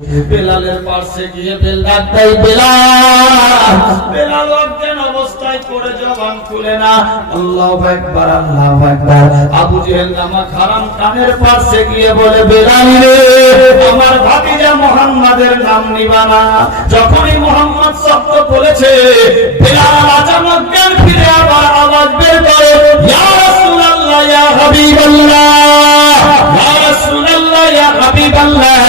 বেলালের পাশে গিয়ে বেলাল তাই বেলাল অজ্ঞান অবস্থায় পড়ে জবান খুলে না আল্লাহু আকবার আল্লাহু আকবার। আবু জেহেল নামক হারাম কানের পাশে গিয়ে বলে বেলাল রে আমার ভাতিজা মুহাম্মাদের নাম নিবা না। যখনই মুহাম্মদ শব্দ বলেছে বেলাল আচানক জ্ঞান ফিরে আবার আওয়াজ বের করে ইয়া রাসূলুল্লাহ ইয়া হাবিবাল্লাহ ইয়া রাসূলুল্লাহ ইয়া হাবিবাল্লাহ।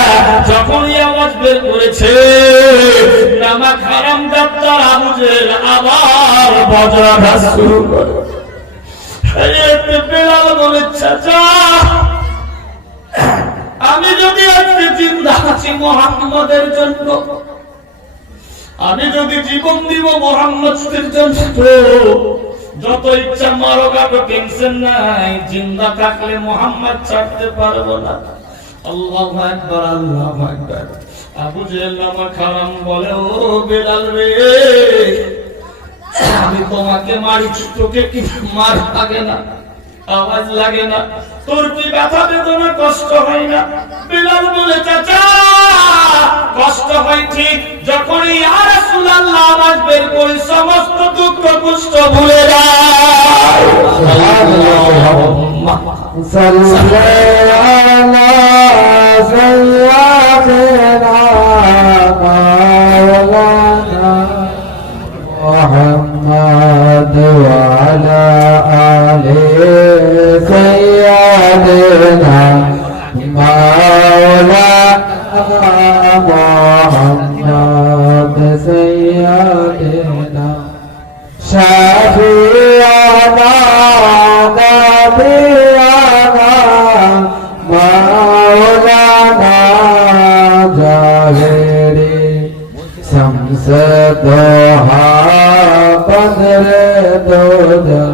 যখন আওয়াজ বের করেছে নামাক হারাম দাত্তার আবু জেহেল আবার বজ্রাঘাত শুরু করে। বেলাল বলে চাচা আমি যদি আজকে জিন্দা আছি মুহাম্মদের জন্য, আমি যদি জীবন দিব মুহাম্মদের জন্য, যত ইচ্ছা মারো কাটো টেনশন নাই, জিন্দা থাকলে মুহাম্মদ ছাড়তে পারবো না। আল্লাহু আকবার আল্লাহু আকবার। আবু জেহেল নামক হারাম বলে ও বেলাল রে আমি তোমাকে মারি, তোকে কি মার লাগে না, আওয়াজ লাগে না, তোর কি ব্যথা বেদনা কষ্ট হয় না? বেলাল বলে চাচা কষ্ট হয় ঠিক, যখন ইয়া রাসূলুল্লাহ আওয়াজ বের করি সমস্ত দুঃখ কষ্ট ভুলে যায়। সুবহানাল্লাহ সাল্লাল্লাহু সাইয়্যিদানা মাওলানা মুহাম্মদ ওয়া আলা আলি সাইয়্যিদানা মাওলানা মুহাম্মদ সাইয়্যিদানা শাফিয়ানা নাবিয়ানা মাওলানা জাহেরি শামসে দোহা বদরে দোজা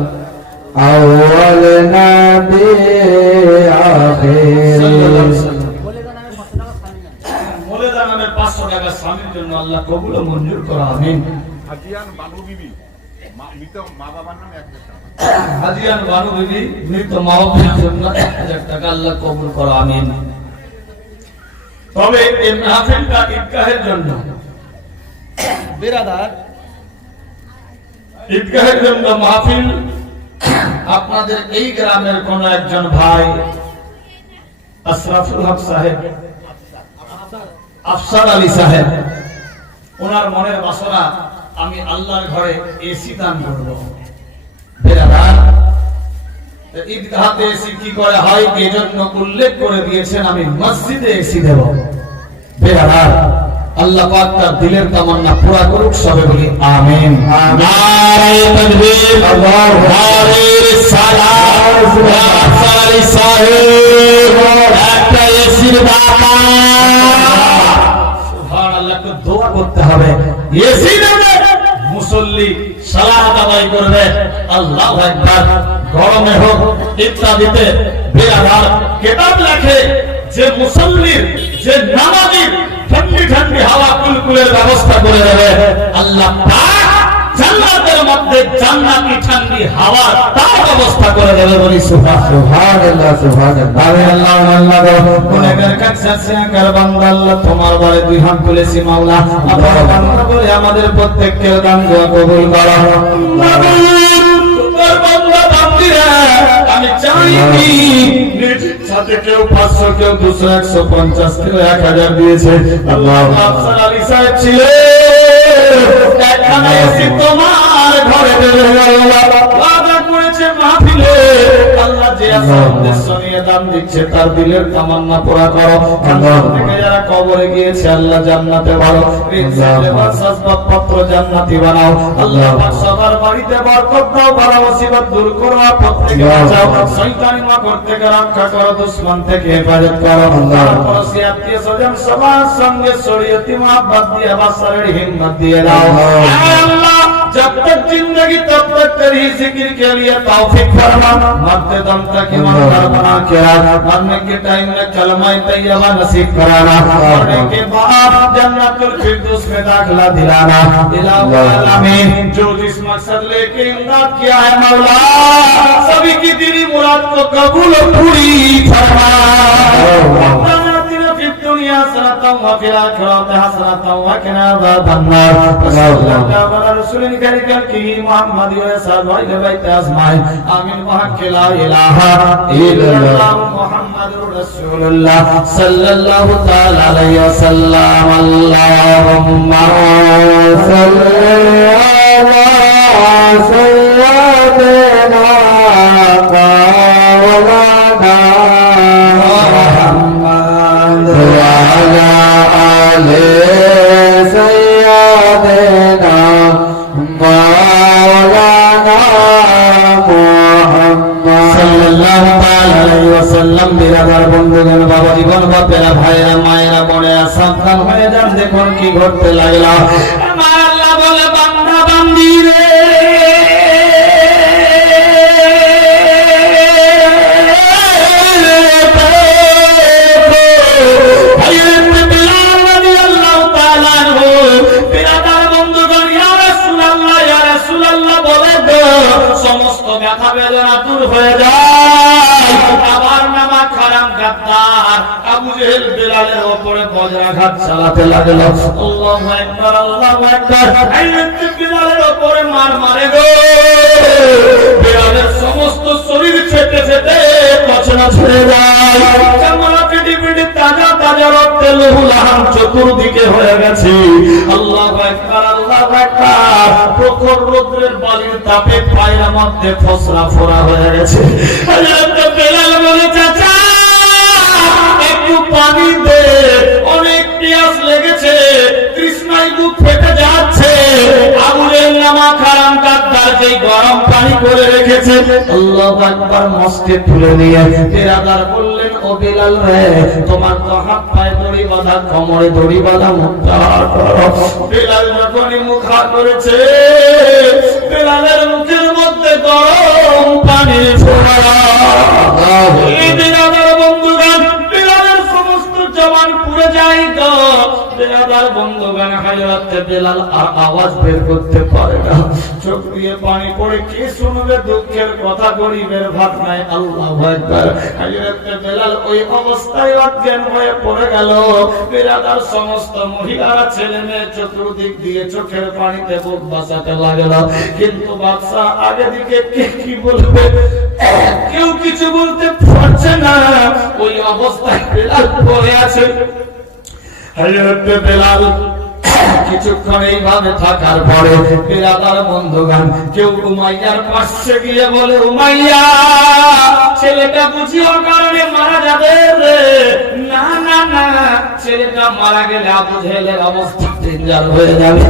আউয়াল নবী আখির। মোলেদা নামে 500 টাকা স্বামীর জন্য আল্লাহ কবুল ও মঞ্জুর করো আমিন। হাজিয়ান বানু বিবি মৃত মা বাবার নামে 1000 টাকা। হাজিয়ান বানু বিবি মৃত মা বাবার জন্য 1000 টাকা আল্লাহ কবুল করো আমিন। তবে এই মাহফিলটা ঈদগাহের জন্য, বিরাদার ঈদগাহের জন্য মাহফিল। আপনাদের এই গ্রামের কোন একজন ভাই আশরাফুল হক সাহেব, আফসার আলী সাহেব, ওনার মনের বাসনা আমি আল্লাহর ঘরে এসি দান করব। বেরাদার ঈদগাহতে এসি কি করে হয় এজন্য উল্লেখ করে দিয়েছেন আমি মসজিদে এসি দেব। বেরাদার আল্লাহ পাক তার দিলের তামান্না পুরা করুক, সবে বলি আমিন। নারে তাকবীর, আল্লাহু নারে সালাত, আফসার আলী সাহেব একটা এসির দাতা। সুবহানাল্লাহ, কো দোয়া করতে হবে, এসি দেবে, মুসল্লি সালাত আদায় করবে, আল্লাহু আকবার। গরমে হোক ইত্যাদিতে বেরাদার কিতাব লেখে যে মুসল্লির যে নামাজীর ঠান্ডি ঠান্ডি হাওয়া কুলকুলের ব্যবস্থা করে দেবে আল্লাহ পাক, জান্নাতের মধ্যে জান্নাতি ঠান্ডি হাওয়া তার ব্যবস্থা করে দেবে। বলি সুবহানাল্লাহ সুবহানাল্লাহ। আল্লাহ আল্লাহ গুনাহগার কাছে আসিয়াকার বান্দা আল্লাহ তোমার বলে দুই হাত তুলেছি মাওলা, আপনার বান্দা বলে আমাদের প্রত্যেককে দান দোয়া কবুল করো। তোমার বান্দা বান্দিরা আমি চাই সাথে কেউ 500 কেউ 200 150 কেউ 1000 দিয়েছে। আল্লাহ আফসার আলী সাহেব ছিল একখানা এসি তোমার ঘরে দেবে, ওয়াদা করেছে মাহফিলে আল্লাহ যে উদ্দেশ্য নিয়ে দান দিচ্ছে তার দিলের তামান্না পুরা করো। আল্লাহ থেকে যারা কবরে গিয়েছে আল্লাহ জান্নাতে ভালো পত্র জান্নাতি বানাও। আল্লাহ পাক সবার বাড়িতে বরকত দাও, বালা মুসিবত দূর করো, আপদ থেকে বাঁচাও, শয়তানি মাকড় থেকে রক্ষা করো, দুশমন থেকে হেফাজত করো। আল্লাহ পরশি আত্মীয় স্বজন সবার সঙ্গে শরীয়তি মহব্বত দিয়ে বাসারের হিম্মত দিয়ে দাও। আল্লাহ जब तक जिंदगी तब तक तेरी जिक्र के लिए तौफीक फरमा, मरते दम तक ईमानदार बना के मरने के टाइम में कलमा तैयबा नसीब कराना, मरने के बाद जन्नतुल फिरदौस में दाखिला दिलाना। इलाही आमीन। जो जिस मकसद लेके इमदाद किया है मौला सभी की दिली मुराद को कबूल पूरी फरमा। الدنيا حسنة وفي الآخرة حسنة وقنا عذاب النار وصلى الله على رسول الكريم محمد وصحبه بيت أجمعين آمين وحق لا إله إلا الله محمد رسول الله صلى الله تعالى عليه وسلم اللهم صل على سيدنا مولانا محمد وعلى آل سيدنا مولانا محمد সাল্লাল্লাহু তাআলা আলাইহি ওয়াসাল্লাম। বিরাদার বন্ধুগণ, বাবা জীবন বাপেরা ভাইরা মায়েরা বোনেরা সাবধান হয়ে যান, দেখুন কি ঘটতে লাগলো। আমার আল্লাহ বলে বান্দা বান্দি রে সমস্ত ব্যথা বেদনা দূর হয়ে যায়। আবার নামা খারাম গাদ্দার আবু জেহেল বেলালের উপরে বজ্রাঘাত চালাতে লাগলো। আল্লাহু আকবার, আল্লাহু আকবার। বেলালের উপরে মার মারে গো। বেলালের সমস্ত শরীর ফেটে ফেটে পচনা ছড়ে যায়। চামড়া ফেটে ফেটে তাজা তাজা রক্তে লহুলাহান চতুর্দিকে হয়ে গেছে। আল্লাহু আকবার, আল্লাহু আকবার। প্রখর রৌদ্রের বালির তাপে পায়ের মধ্যে ফসরা ফোড়া হয়ে গেছে। হযরত বেলাল বলে, চাচা একটু পানি দে, অনেক পিয়াস লেগেছে, তৃষ্ণায় বুক ফেটে যাচ্ছে। আবু জেহেল নামা খারাম গাদ্দার যেই গরম পানি করে রেখেছে, আল্লাহু আকবার, মস্কে তুলে নিয়ে পেরাদার বললেন, ও বেলাল রে, তোমার তো হাত পায়ে দড়ি বাঁধা, কোমরে দড়ি বাঁধা, মুখটা করো। বেলাল যখনই মুখ হাত করেছে, বেলালের মুখের মধ্যে গরম পানির ফোঁটা। এই বেলালের বন্ধুগণ, বেলালের সমস্ত জবান পুড়ে যায় গো। বেলালের বন্ধুগণ, হযরত বেলাল আর আওয়াজ বের করতে পারে না। চোখ দিয়ে পানি পড়ে, কে শুনবে দুঃখের কথা, গরিবের ভাত নাই। আল্লাহু আকবার। হযরত বেলাল ওই অবস্থায় অজ্ঞান হয়ে পড়ে গেল। বেলালের সমস্ত মহিলারা ছেলে মেয়ে চতুর্দিক দিয়ে চোখের পানিতে বুক বাঁচাতে লাগলো। কিন্তু বাদশা আগে দিকে কে কি বলবে, কেউ কিছু বলতে পারছে না। ওই অবস্থায় বেলাল পড়ে আছে। হযরত বেলাল কিছুক্ষণ এইভাবে থাকার পরে বেলাদার বন্ধুগান কেউ উমাইয়ার পাশে গিয়ে বলে, উমাইয়া, ছেলেটা বুঝি ওর কারণে মারা যাবে রে। না না না, ছেলেটা মারা গেলে আবু জেহেলের অবস্থা ডেঞ্জার হয়ে যাবে।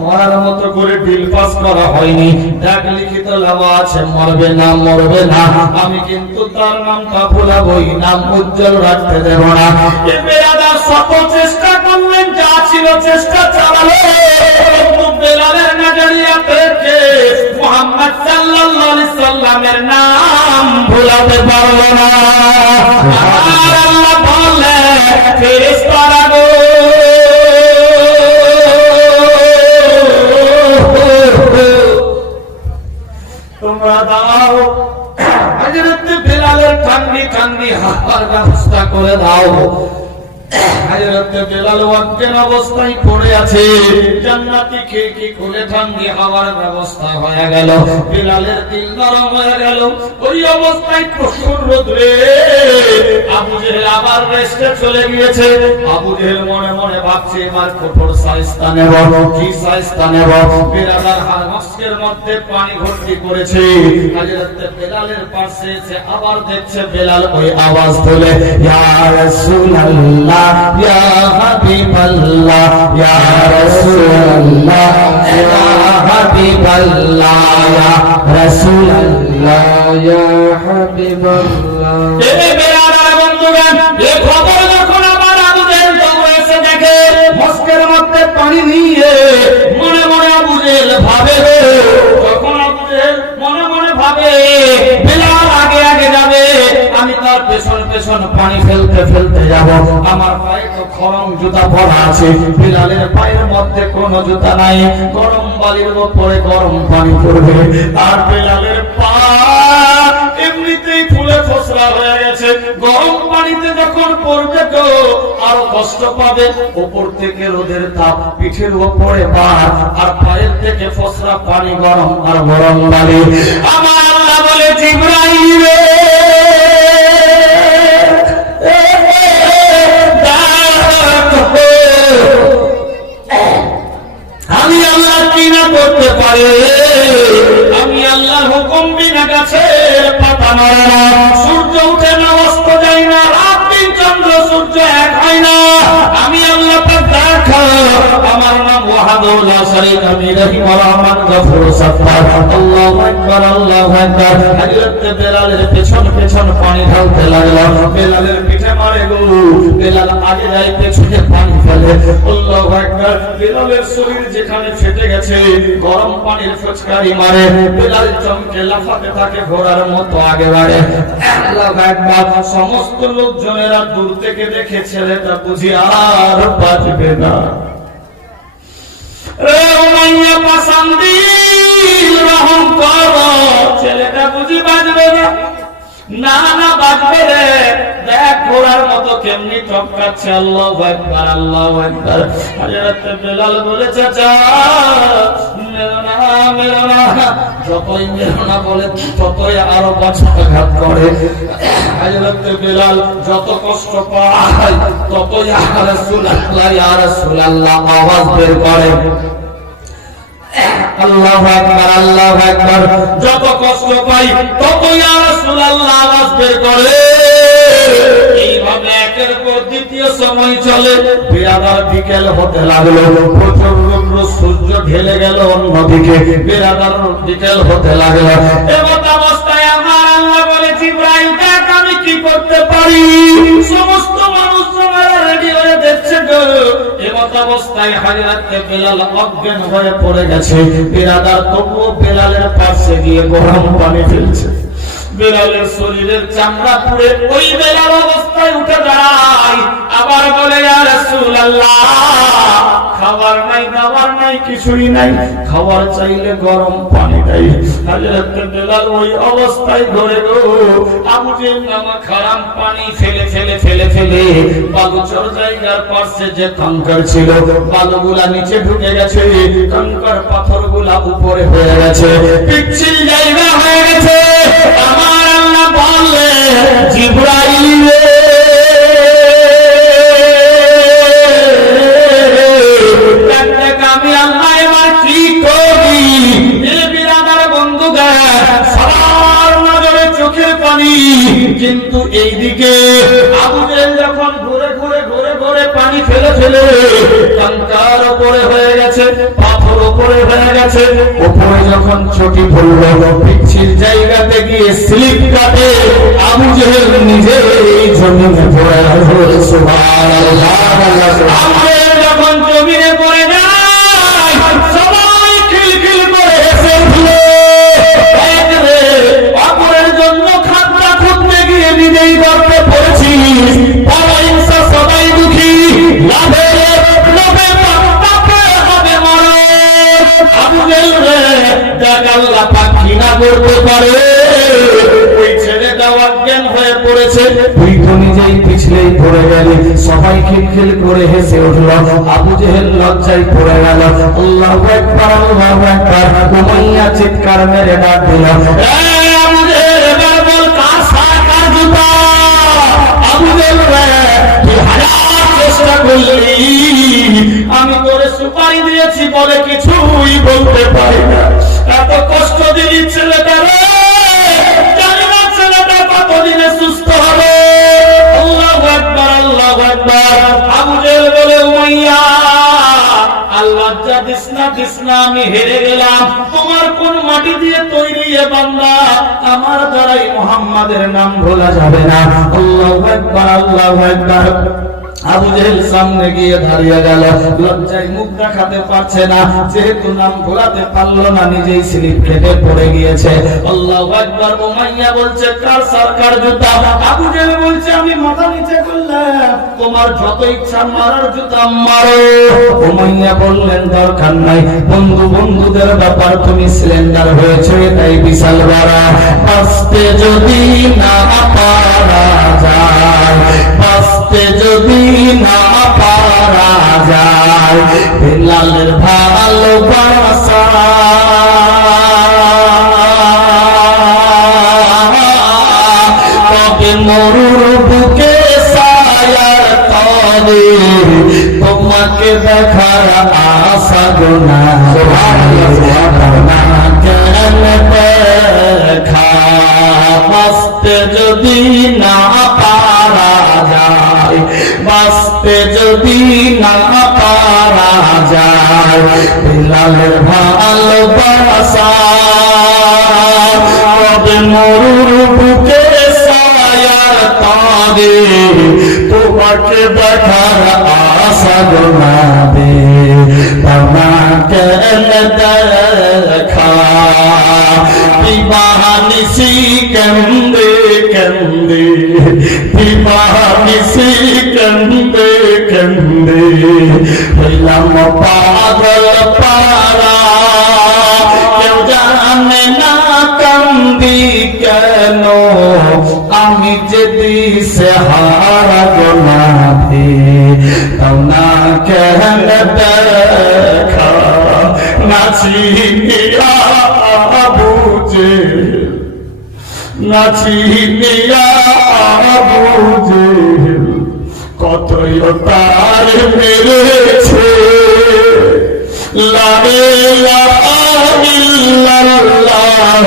মরার মতো করে বিল পাস করা হয়নি, ডাক লিখিত লেওয়া আছে, মরবে না মরবে না। আমি কিন্তু তার নামটা ভুলাবই, নাম উজ্জ্বল রাখতে দেব না। বেলাদার শত চেষ্টা করলেন, যা ছিল চেষ্টা চালালো, কিন্তু বেলালের নজরিয়া থেকে মুহাম্মদ সাল্লাল্লাহু আলাইহি সাল্লামের নাম ভুলাতে পারল না। আর আল্লাহ বলে, ফেরেশতারা গো, তোমরা দাও, হযরত বেলালের ঠান্ডি ঠান্ডি হাওয়ার ব্যবস্থা করে দাও। হযরত বেলাল অজ্ঞান অবস্থায় পড়ে আছে, জান্নাতি খিড়কি খুলে ঠান্ডি হাওয়ার ব্যবস্থা হয়ে গেল। বেলালের দিল নরম হয়ে গেল। ওই অবস্থায় প্রখর রোদ্রে আবু জেহেল আবার রেস্টে চলে গিয়েছে। আবু জেহেল মনে মনে ভাবছে, এবার কঠোর শায়েস্তা নেব। কি শায়েস্তা নেব? বেলালের হাড়-মস্কের মধ্যে পানি ভর্তি করেছে। হযরত বেলালের পাশে এসে আবার দেখছে বেলাল ওই আওয়াজ তোলে, ইয়া রাসূলুল্লাহ, ইয়া হাবিবাল্লাহ, ইয়া রাসূলুল্লাহ, ইয়া হাবিবাল্লাহ, ইয়া রাসূলুল্লাহ, ইয়া হাবিবাল্লাহ। এই বেলালের বন্ধুগণ, এই খবর যখন আবার আবু জেহেল দৌড়ে এসে দেখে মস্কের মধ্যে পানি নিয়ে, মনে মনে আবু জেহেল ভাবে, যখন আবু জেহেল মনে মনে ভাবে বেলাল আগে আগে যাবে, আমি তার পেছন পেছন পানি ফেলতে ফেলতে যাব। আমার পায়ে তো খরম জুতা পরা আছে, বেলালের পায়ের মধ্যে কোনো জুতা নাই। গরম বালির উপরে গরম পানি পড়বে, আর বেলালের পা এমনি এমনিতেই ফুলে ফসলা হয়ে গেছে, গরম পানিতে যখন পড়বে গো আরো কষ্ট পাবে। উপর থেকে রোদের তাপ পিঠের উপরে বার, আর পায়ের থেকে ফসলা পানি গরম আর গরম বালি। আমার আল্লাহ বলে জিবরাইল রে, আমি আল্লাহ কি না করতে পারি? আমি আল্লাহর হুকুম বিনা গাছের পাতা নড়ে না, সূর্য উঠে না, অস্ত যায় না, রাত দিন চন্দ্র সূর্য এক হয় না। আমি আল্লাহ পাক দেখো, আমার নাম ওয়াহাদুল লা শারীকা লি রহিমুর রহমান গফুরুস সাত্তার। আল্লাহু আকবার, আল্লাহু আকবার। হযরত বেলালের পেছন পেছন পানি ঢালতে লাগলো। বেলালের পিঠে মারে গো, বেলাল আগে যায় পেছনে পানি ফেলে। আল্লাহু আকবার। বেলালের শরীর যেখানে ফেটে গেছে গরম পানির ফুচকারি মারে, বেলাল চমকে লাফাতে থাকে ঘোড়ার মতো আগে বাড়ে। আল্লাহু আকবার। সমস্ত লোকজনেরা দূর থেকে দেখে ছেলেটা বুঝি আর বাঁচবে না। রে উমাইয়া পাসান্দিল রহম করো, ছেলেটা বুঝি বাঁচবে না। না না বাঁচবে রে, দেখ ঘোড়ার মতো কেমনি টপকাচ্ছে। আল্লাহু আকবার, আল্লাহু আকবার। হযরত বেলাল বলে চাচা মেরো না, মেরো না। যতই মেরো না বলে ততই আরো পক্ষাঘাত করে। হযরত বেলাল যত কষ্ট পায় ততই ইয়া রাসূলুল্লাহ, ইয়া রাসূলুল্লাহ আওয়াজ বের করে। আল্লাহু আকবার, আল্লাহু আকবার। যত কষ্ট পাই তত ইয়া রাসূলুল্লাহ আওয়াজ বের করে। এইভাবে একের পর দ্বিতীয় সময় চলে। বিরাদার বিকেল হতে লাগলো, প্রচুর রৌদ্র, সূর্য ঢেলে গেল অন্যদিকে। বিরাদার বিকেল হতে লাগলো। এমত অবস্থায় আমার আল্লাহ বলে জিবরাইল দেখ আমি কি করতে পারি। সমস্ত মানুষ রেডি হয়ে দেখছে গো। এমত অবস্থায় হযরত বেলাল অজ্ঞান হয়ে পড়ে গেছে। বিরাদার তবুও বেলালের পাশে গিয়ে গরম পানি ফেলছে। বেলালের শরীরের চামড়া পুড়ে ওই বেলাল অবস্থায় উঠে দাঁড়ায়, আবার বলে ইয়া রাসূলুল্লাহ খাবার নাই, দাবার নাই, কিছুই নাই, খাবার চাইলে গরম পানি নাই। হযরত বেলাল ওই অবস্থায় ধরে গো আবু জেহেল নামক হারাম পানি ফেলে ফেলে ফেলে ফেলে বালুচর জায়গার পাশে যে কঙ্কর ছিল বালুগুলা নিচে ঢুকে গেছে, কঙ্কর পাথরগুলা উপরে হয়ে গেছে, পিচ্ছিল জায়গা হয়ে গেছে। আমার আল্লাহ বললে জিবরাইল রে, আমি আল্লাহ এবার কি করি? এ বিরাদার বন্ধুগণ সবার নজরে চোখের পানি, কিন্তু এইদিকে আবু জেহেল যখন ঘুরে ঘুরে ঘুরে ঘুরে পানি ফেলে ফেলে কঙ্কার উপরে হয়ে গেছে, পাথর উপরে হয়ে গেছে, উপরে যখন চটি পড়ল পিচ্ছিল জায়গাতে গিয়ে স্লিপ কাটে, আবু জেহেল নিজে জমিনে পড়ে গেল। সুবহানাল্লাহ। আবু জেহেল যখন জমিনে পড়ে যায় সবাই খিলখিল করে হেসে উঠল। অপরের জন্য খাদ্য খুঁজতে গিয়ে নিজেই গর্তে পড়েছিস, পরহিংসা সবাই দুঃখী, লাভের লোভে পাপে হবে মরণ। আবু জেহেল রে দেখ আল্লাহ পাক ঘৃণা করতে পারে। ওই ছেলেটা অজ্ঞান হয়ে পড়েছে, তুই তো নিজেই পিছলেই পড়ে গেলি। সবাই খিলখিল করে হেসে উঠল। আবু জেহেল লজ্জায় পড়ে গেল। আল্লাহু আকবার, আল্লাহু আকবার। উমাইয়া চিৎকার মেরে ডাক দিল, আবু জেহেল এবার বল কার সার কার জুতা? আবু জেহেল রে তুই হাজার চেষ্টা করলি, আমি তোরে সুপারি দিয়েছি বলে কিছুই বলতে পারি না। এত কষ্ট দিলি ছেলেটা রে, জানি না ছেলেটা কতদিনে সুস্থ হবে। আল্লাহু আকবার, আল্লাহু আকবার। আবু জেহেল বলে উমাইয়া আল্লাহ যা দিস না, আমি হেরে গেলাম। তোমার কোন মাটি দিয়ে তৈরি এ বান্দা, আমার দ্বারাই মুহাম্মাদের নাম ভোলা যাবে না। আল্লাহু আকবার, আল্লাহু আকবার। আবু জেহেল সামনে গিয়ে দাঁড়িয়ে গেল, লজ্জায় মুখ দেখাতে পারছে না, যেহেতু নাম ভোলাতে পারলো না, নিজেই স্লিপ কেটে পড়ে গিয়েছে। আল্লাহু আকবার। উমাইয়া বলছে কার সরকার জুতা? আবু জেহেল বলছে আমি মাথা নিচে করলাম, তোমার যত ইচ্ছা মারার জুতা মারো। উমাইয়া বললেন দরকার নাই, বন্ধুদের ব্যাপার, তুমি সিলিন্ডার হয়েছে তাই বিশাল বড়, বাঁচতে যদি না পারা যায়, বাঁচতে যদি না পারা যায়, বেলালের ভালোবাসা তবে মরুর বুকে ছায়ার তলে তোমাকে দেখার আশা গোনা কেন দেখা, বাঁচতে যদি না পারা যায়, বাঁচতে যদি না পারা যায়, বেলালের ভালোবাসা তবে মরুর বুকে ছায়ার তলে তোমাকে দেখার আশা গোনাবে তোমাকে দেখা, বিবাহানিসি কেন্দে কেন্দে, বিবাহানিসি কেন্দে কেন্দে, হইলাম পাগল পারা, কেউ জানে না কান্দি কেন, আমি যে দিশে হারা গোনাবে তোমরা কেন দেখা, নাচি বুঝে নাচি বুঝে কতই তার মেরেছে, লা ইলাহা ইল্লাল্লাহ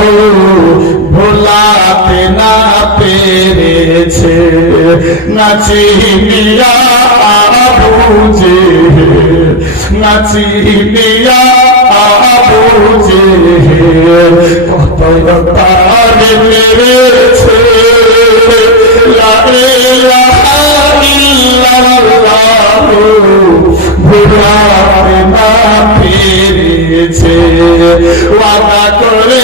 ভোলাতে না পেরেছে, নাচি বুঝে নাচি বুঝে কতই তার মেরেছে, লা ইলাহা ইল্লাল্লাহ ভোলাতে না পেরেছে, ওয়াদা করে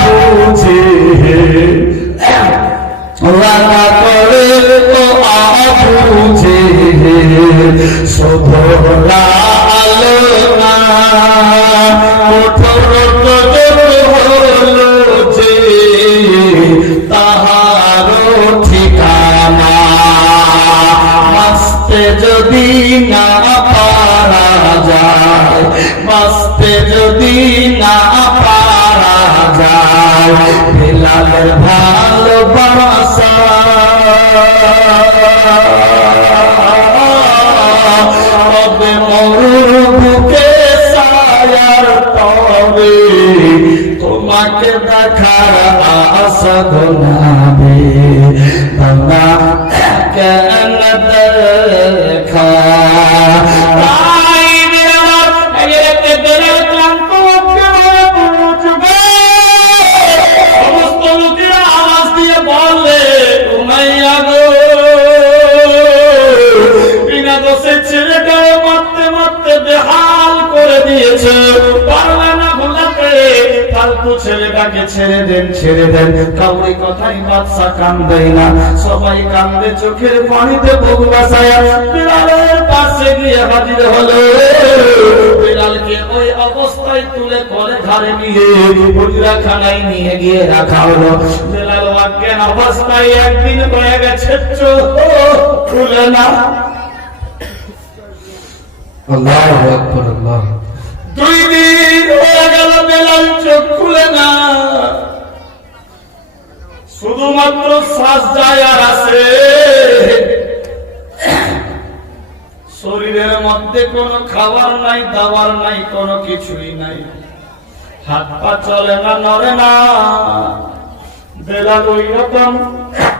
বুঝে ওয়াদা করে তো বুঝে শোভলা আলোনা কঠোর হলো যে তাহার ঠিকানা, বাঁচতে যদি না পারা যায়, বাঁচতে যদি না পারা যায়, বেলালের ভালোবাসা তবে মরুর বুকে ছায়ার তবে তোমাকে দেখার আশা গোনাবে তোমরা কেন দেখা, সমস্ত লোকেরা আওয়াজ দিয়ে বলে উমাইয়া গো, বিনা দোষে ছেলেটাকে মারতে মারতে বেহাল করে দিয়েছে, পারবে না ভুলাতে, ফালতু ছেলেটাকে ছেড়ে দেন ছেড়ে দেন। কাউরি কথাই বাদশা কান দেয় না, সবাই কান্দে, চোখের পানিতে বুক বাসায়া বিলালের পাশে গিয়ে হাজির হলো, বিলালকে ওই অবস্থায় তুলে করে ঘরে নিয়ে হুজরাখানায় নিয়ে গিয়ে রাখা হলো। বিলাল অজ্ঞান অবস্থায় একদিন হয়ে গেছে, চোখ খুলে না, আল্লাহু আকবার। আল্লাহ 2 দিন হয়ে গেল বিলাল চোখ খুলে না, শুধুমাত্র শ্বাস যায় আর আসে, শরীরের মধ্যে কোনো খাবার নাই, দাবার নাই, কোনো কিছুই নাই, হাত পা চলে না, নড়ে না। বেলাল ওই রকম